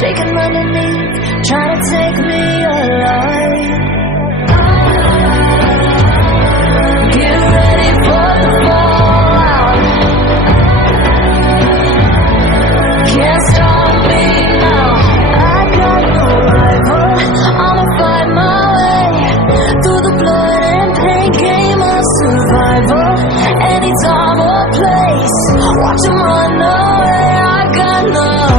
shaking underneath, trying to take me alive. Get ready for the fallout. Can't stop me now. I got no rival. I'ma fight my way through the blood and pain game of survival. Any time or place, watch 'em run away. I got none.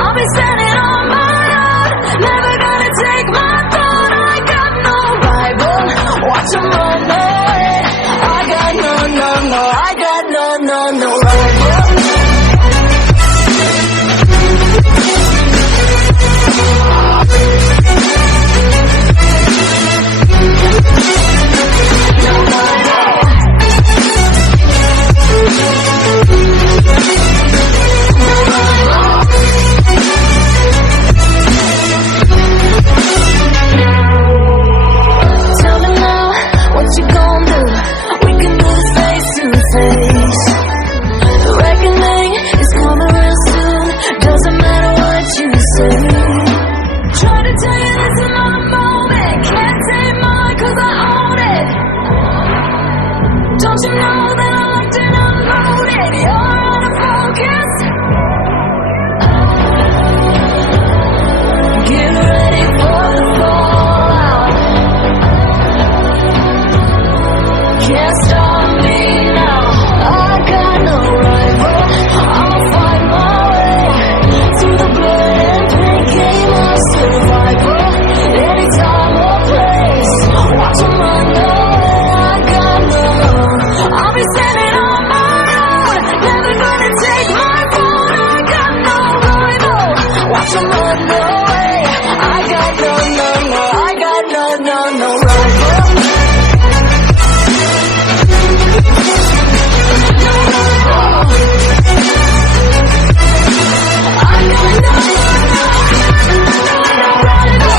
I'll be standing on my own, never gonna take my throne. I got no rival. Watch 'em run away. I got no, I got no rival. Don't you know that I'm locked and unloaded? You're out of focus. Get ready for the fallout. Can't stop me now. I got no rival. I'ma fight my way through the blood and pain game of survival. Any time or place, watch 'em run away. I got no. I'll be standing on my own, never gonna take my phone. I got no rival. Watch 'em run away. I got no, I got no rival. No rival. I got no rival.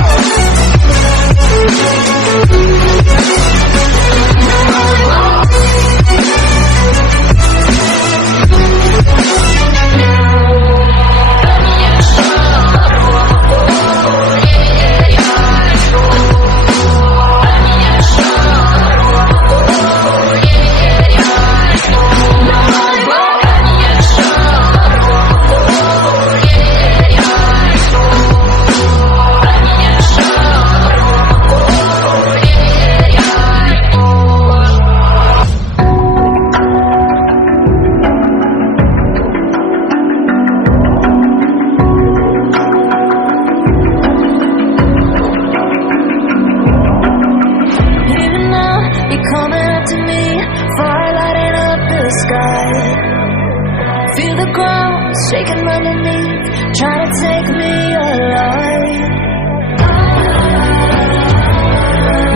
Feel the ground shaking underneath, trying to take me alive.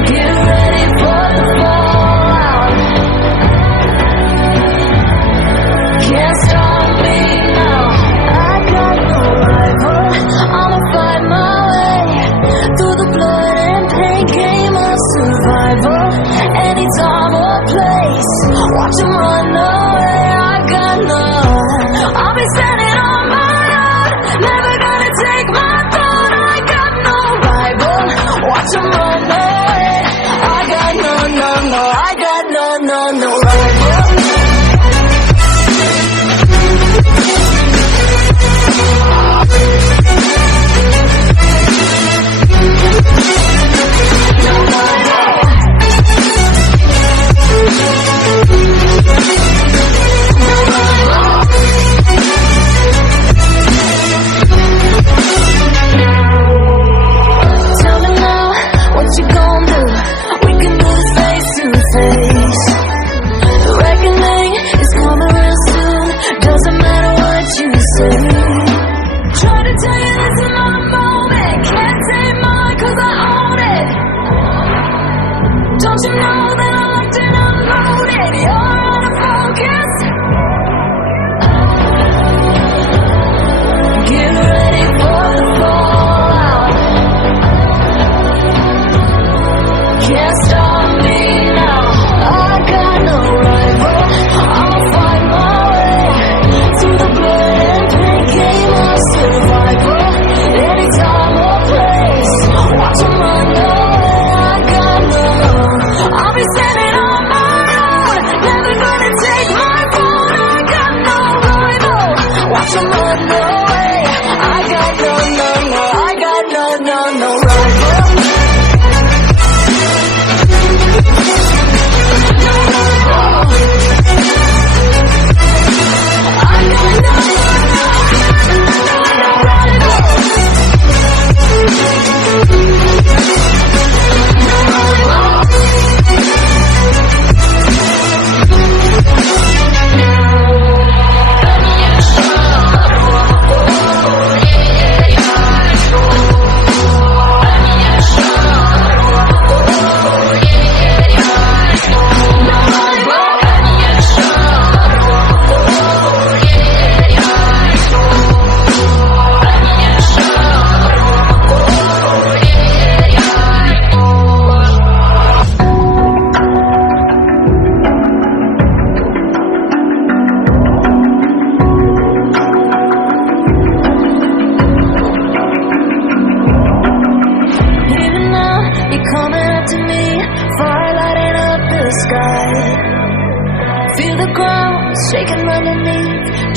Get ready for the fallout. Can't stop me now. I got no rival. I'ma fight my way through the blood and pain game of survival. Any time or place, watch 'em run away. I got none. I'll be standing on my own, never gonna take my throne. I got no rival. Watch 'em run away. I got none. You're coming up to me, fire lighting up the sky. Feel the ground shaking underneath.